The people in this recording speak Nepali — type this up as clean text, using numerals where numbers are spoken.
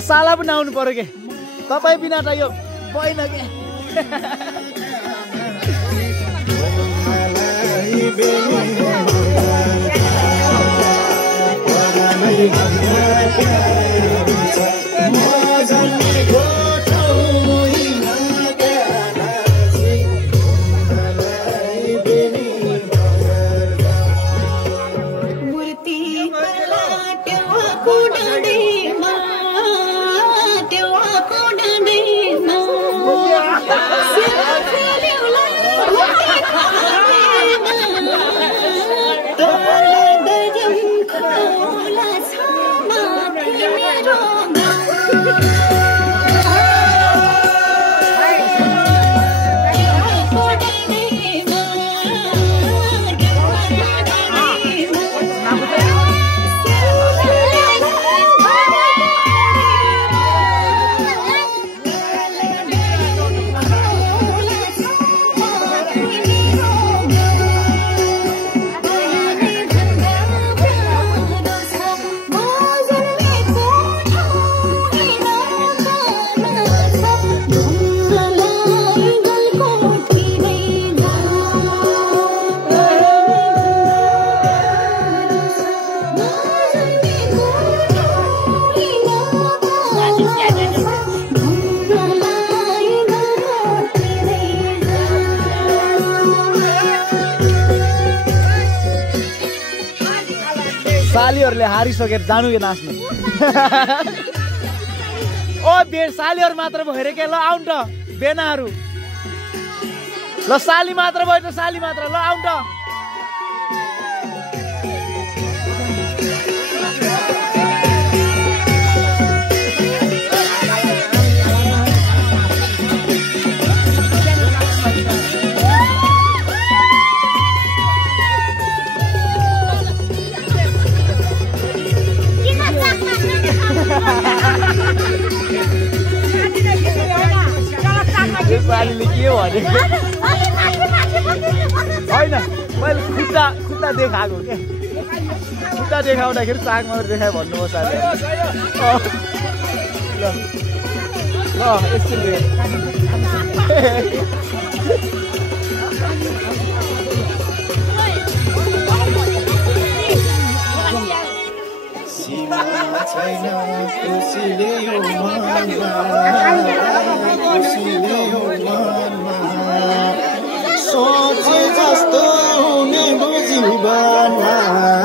साला पनि आउनु पर्यो के तपाईँ बिना त यो भएन के सालीहरूले हारिसकेर जानु के नाच्नु ओ सालीहरू मात्र भयो रे के ल आउनु त बेनाहरू ल साली मात्र भयो त साली मात्र ल आउनु त सालीले के भने होइन मैले खुट्टा देखाएको के खुट्टा देखाउँदाखेरि चाक मात्र देखायो भन्नुभयो साली ल एकछिन सोचे जस्तो मेरो जीवनमा